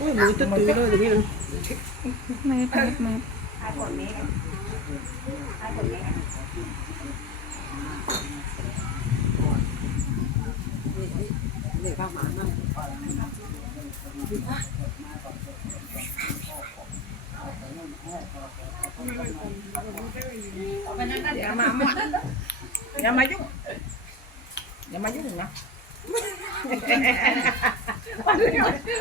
Ui, mũi tức tưới rồi rồi biết Mệt, mệt, mệt Để vào mạng này Dạ mà mà Dạ mà chút Dạ mà chút được nè นี่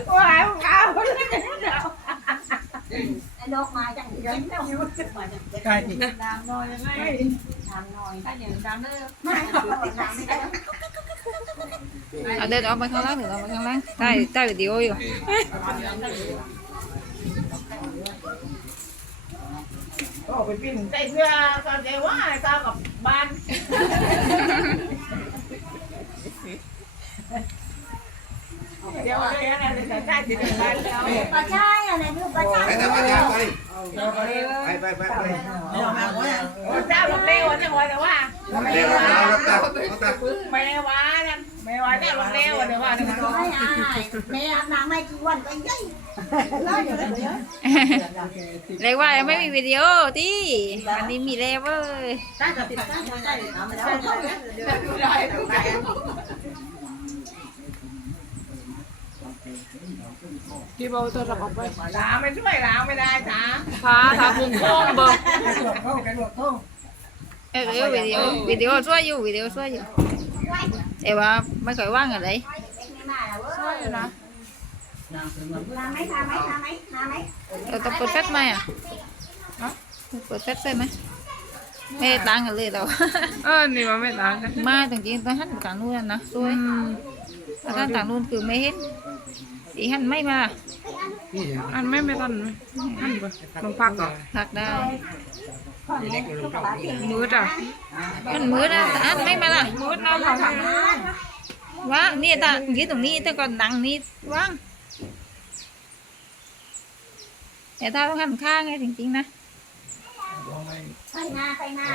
ข้าวหมานั่ง อย่ามาหมดอย่ามายุ่งอย่ามายุ่งนะว้าวว้าว ดอกมาจังยิ้มแล้วมาจัง ใช่ดิ ดามน้อยยังไงดามน้อยถ้าอย่างดามเด้อไม่ดามไม่ได้ เอาเดินออกไปข้างล่างเดินออกไปข้างล่างใต้ใต้วิดีโออยู่ ก็ไปปิ้นใจเสื้อก็ใจว่าเจ้ากับบ้าน ปลาช่ายอะไรไม่รู้ปลาช่ายไปทำอะไรไปไปไปไปเจ้าลงเร็วเนี่ยว่าแต่ว่าเร็วแล้วแล้วตัดตัดไม่ว่าเนี่ยไม่ว่าเจ้าลงเร็วเดี๋ยวว่าเดี๋ยวไม่อายแม่อาบน้ำไม่กี่วันก็ยัยแล้วอยู่เลยเรียกว่ายังไม่มีวิดีโอที่อันนี้มีแล้วเว้ยได้กับติดได้ได้ทำแล้ว ที่เบาตัวเราออกไปล้างไม่ช่วยล้างไม่ได้จ้าพาทาพุงโค้งเบิกเออเออวิดีโอวิดีโอช่วยอยู่วิดีโอช่วยอยู่แต่ว่าไม่ค่อยว่างอะไรไม่มาแล้วเว้ยนะทำไหมทำไหมทำไหมทำไหมเราต้องเปิดแฟลชไหมอะฮะเปิดแฟลชใช่ไหมไม่ได้ตังกันเลยเราเออนี่มันไม่ต่างกันมาจริงๆต้องหันต่างนู้นนะช่วย ถ้าต่างนู้นคือไม่เห็นอีหันไม่มาอันไม่ไม่ทันไหมอันไปมันพักก่อนพักได้มืดอะมันมืดนะแต่อันไม่มาล่ะมืดน้ำผักผักว่างนี่ตายืนตรงนี้แต่ก่อนดังนี่ว่างแต่ถ้าต้องหันข้างไงจริงๆนะไปมาไปมา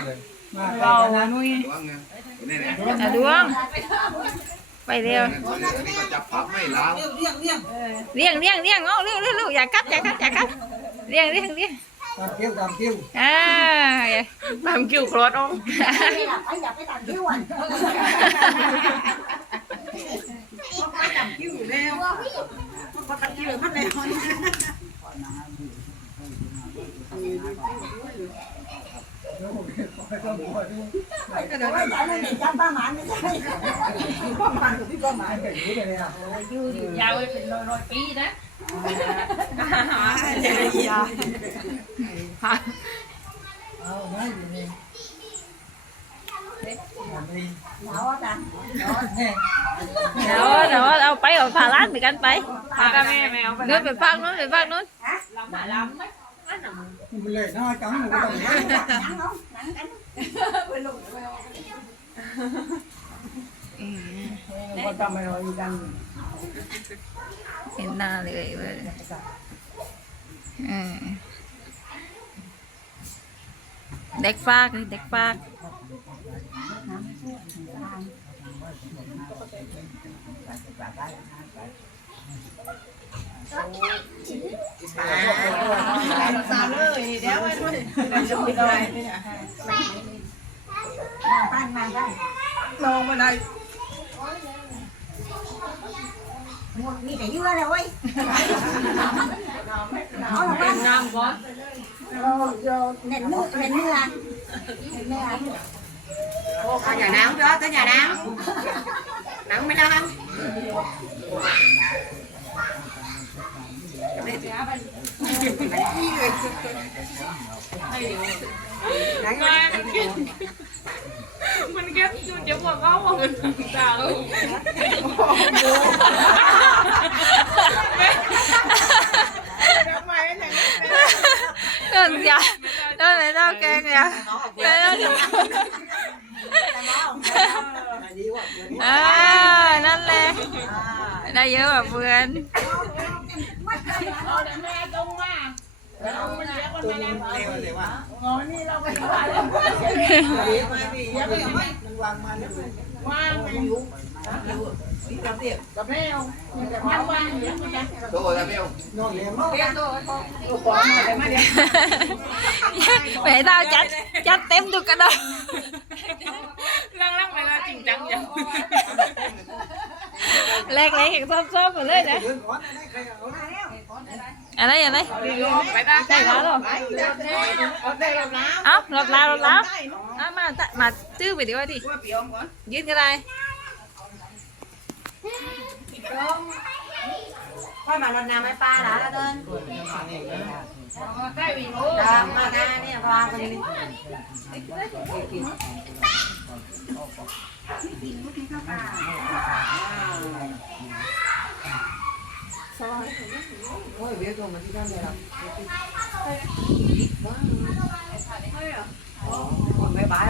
เรานุ้ยวางไงนี่แหละอะดวง ไปเร็วนี่ก็จับพับไม่ล้างเลี้ยงเลี้ยงเลี้ยงเอาเร็วเร็วเร็วอย่ากัดอย่ากัดอย่ากัดเลี้ยงเลี้ยงเลี้ยงตามคิ้วตามคิ้วอ่าตามคิวโครดออกไม่หลับไปอย่าไปตัดที่วันต้องปวดด้วยแต่ว่าจะไม่ได้จำป้าหมานไม่ใช่ป้าหมายที่ป้าหมายเป็นอย่างนี้เลยอะยาวเป็นร้อยร้อยปีนะเอาไม่อยู่นี่แบบนี้เราจ้ะแห้งเดี๋ยวเดี๋ยวเอาไปเอาพาร้านไปกันไปพากันแม่แมว dao thì lôi lôi ký đó đó đó đâu bay ở pha lát mày cắn bay nước mày phăng nó mày phăng nó lắm hả lắm ấy Lệ nó trắng một cái đồng Trắng không? Trắng cánh Bên lùng Con cầm rồi đi đăng Hiện na thì vậy vậy Đẹp phác, đẹp phác Hãy subscribe น้าเลยเว้ยเออเด็กฟากเลยเด็กฟาก ตาเลยเดี๋ยวไว้ด้วยจะมีอะไร บ้านมาบ้าน ลงมาได้ หมดมีแต่เยื่อเลยเว้ยเอาละบ้าน น้ำก่อน เราเราเน้นเนื้อเน้นเนื้อเน้นเนื้อ Có nhà nắng đó, tới nhà nắng Nắng mới nắng มันแค่เจ็บหัวเขาว่ามันตาเลยโดนยาโดนไม่ต้องแกงยาไม่ต้องอ่านั่นแหละได้เยอะแบบเพื่อน mẹ tung mà Ông mình sẽ con mẹ làm เร็วเลยว่า Ngồi đi đâu phải phải ดีมาดียังไม่ยังไม่มันวางมาแล้ว Ngoan mày กับแมวยังวางยังไม่ได้ โตแล้วเบล นอนเลี้ยง เรียกตัวตัวปอนมาเลยมาเดี๋ยว ไปให้ดาวจัดจัดเต็มทุ แล้วจริงจังอย่างแรกเลยเห็นซ้อมๆหมดเลยนะเดินก่อนได้ใครเอาอะไรอะไรไปได้ใช่แล้วหรอเอาได้แล้วนะเอ้ารถลาวรถลาวเอามาตะมาตื้อไปดีกว่าดิว่าเปียวก่อนยืนก็ได้ค่อยมารดน้ำให้ป้าหลานแล้วเดินใกล้วีโอตามมาหน้าเนี่ย พาไปนี่โอ้ยเบี้ยตัวมันที่นั่นเลยหรอคนไม่บาย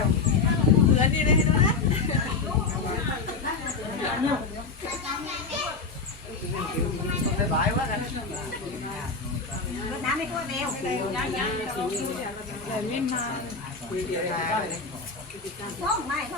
รดน้ำให้ทั่วแนวท้องไม่ท้องอะเออนั่นของตา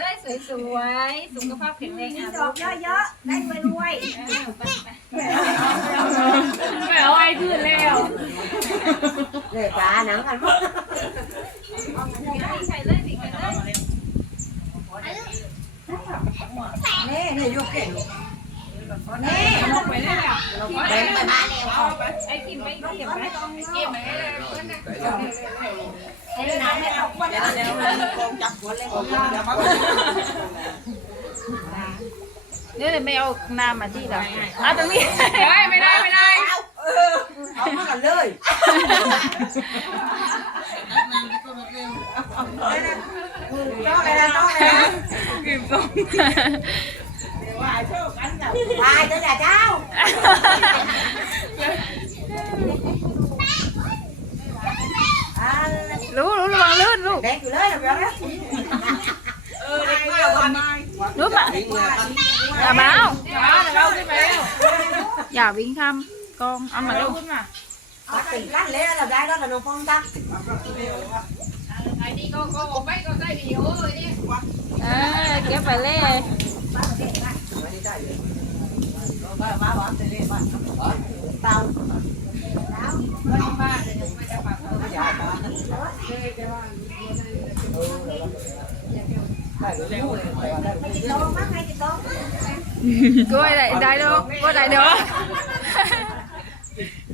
ได้สวยๆสุขภาพแข็งแรง มีดอกเยอะๆได้รวย ไ ๆเลยปลาหนังกันมั้งใส่เลยสิใส่เลยนี่นี่ยกเก่งนี่ไปได้แล้วแบ่งไปมาแล้วไอ้กินไปเก็บไว้เอ้ยน้ำไม่เอาคนเดียวจับหัวเลยผมจับมาเดี๋ยวไม่เอาน้ำมาที่เราเอาตรงนี้ไม่ไม่ได้ไม่ได้ เอามากันเลยต้องอะไรนะต้องอะไรนะ กินส้ม ว่าโชคกันกับ ตายจะเจ้า รู้รู้ระวังลื่นลูก เด็กอยู่เลยนะเพื่อน เออเด็กมาวันนี้ รู้ปะอย่าเบา เราขึ้นไปแล้ว อย่าวิ่งทำกองเอามาลูก ขึ้นมา เอาตีกันเลยเราได้แล้วแต่น้องฟองตั้ง เออเก็บไปเลย ม con ăn mà đâu mà tỉnh lát lẽ là đây đó là nó phong ta đi con con mấy con tay thì ơi đi à phải lê tao cô ơi lại đây đâu cô lại đâu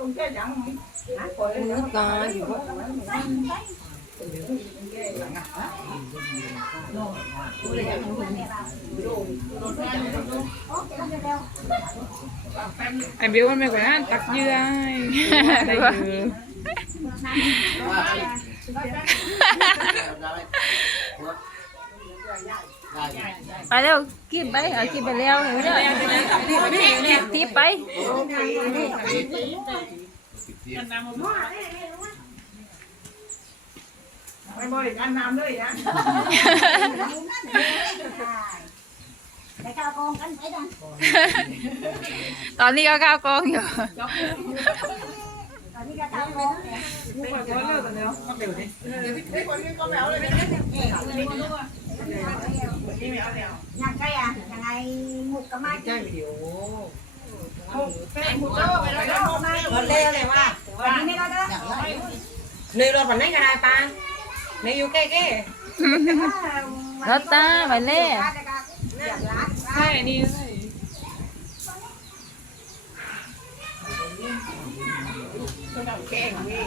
ม่ใจไม่ใจดีมันได้อกวนที่ขามาพอไปเร็วไปมาเร็วไปเร็วไปเร็วเออเร็วเอาเทียมที่ที่เหรอตรงแค่ยังนึกตายไอ้เบลมันไม่กว่านั้นตักเยื่อได้คือ ไปเร็วกินไปเอากินไปเร็วเร็วเร็วทิปไปไม่บริการน้ำเลยนะไปก้วกองกันไปดันตอนนี้ก็ก้าวกองอยู่ตอนนี้ก็ก้าวกองเนี่ยก็เร็วดิเดี๋ ยังไงอะยังไงหมุกกับไม้ใช่วิดีโอเต้นหมุกไปแล้วเด้อไม้รถเล่เลยว่าวันนี้ไม่ได้เด้อในรถวันไหนก็ได้ปาในอยู่ใกล้รถตาไปเล่ใช่นี่ใช่ๆก็ต้องแก้งนี่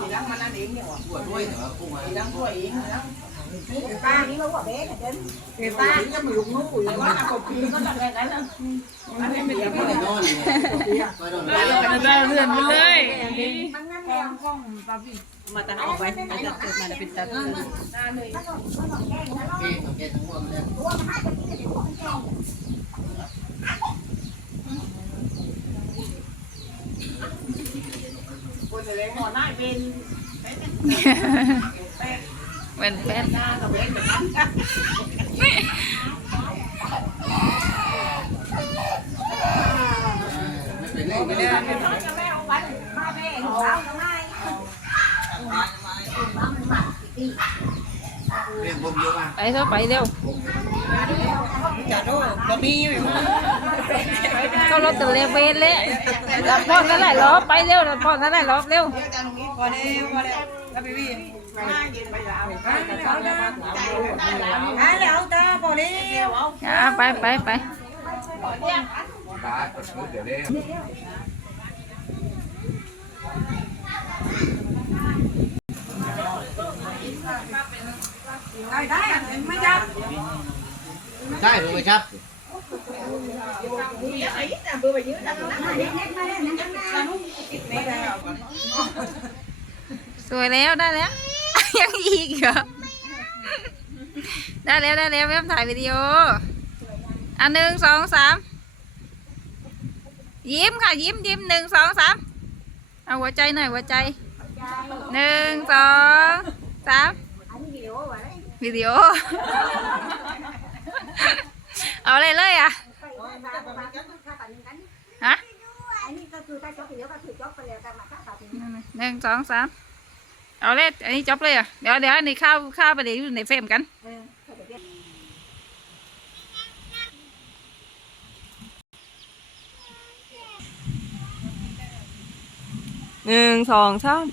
มีรังมันนั่นเองเนี่ยปวดด้วยแต่ว่าพุ่งมามีรังตัวเองนะป้านี่มาหัวเบ๊เดินเห็นป้าจะมีลูกนู้นอยู่ว่าก็ปีก็ต้อง ได้แล้วอันนี้ไม่ได้ ไปนอนเลยไปนอนเลย เราจะเลื่อนไปเลย มันนั่นแล้ว มาตันออกไปอาจจะเกิดมาเป็นตัด มันต้องมันต้องแก้นะ เก่งเก่งทั้งหมดเลย ตัวมันให้จะกินจะของแก้ คนจะเลี้ยงหมอหน้าเป็น เป็น แฟนหน้ากับเป็นแบบนั้นไม่เป็นแม่เอาไว้มาแม่ของเราทำไมมันไปเถอะไปเร็วจะดูบะมีอยู่ก็รถตัวเลเวนเลยรับพ่อกันหลายรอไปเร็วรับพ่อกันหลายรอเร็วพ อแล้วพอแล้วแล้วพี่พี่มาเย็นไปแล้วไปไปไปได้ได้ไม่จับใช่ผมไปครับไอ้แต่เบอร์ไปเยอะนะมาเล็กๆมาเล่นนั่นนะไม่ได้สวยแล้วได้แล้ว ยังอีกเหรอ ได้แล้วได้แล้วเริ่มถ่ายวิดีโอ อันหนึ่งสองสามยิ้มค่ะ ยิ้มยิ้มหนึ่งสองสามเอาหัวใจหน่อยหัวใจหนึ่งสองสามอันนี้วิดีโอไว้วิดีโอ เอาเลยเลยอะไปมาประมาณกันค่าตัดกันฮะอันนี้ก็คือถ้าจบไปแล้วก็คือจบไปแล้วกันมาค่าตัดหนึ่งสองสาม เอาเลยอันนี้จบเลยอะเดี๋ยวเดี๋ยวอันนี้ข้าวข้าไปเดี๋ยวอยู่ในเฟรมกันหนึ่งสองสาม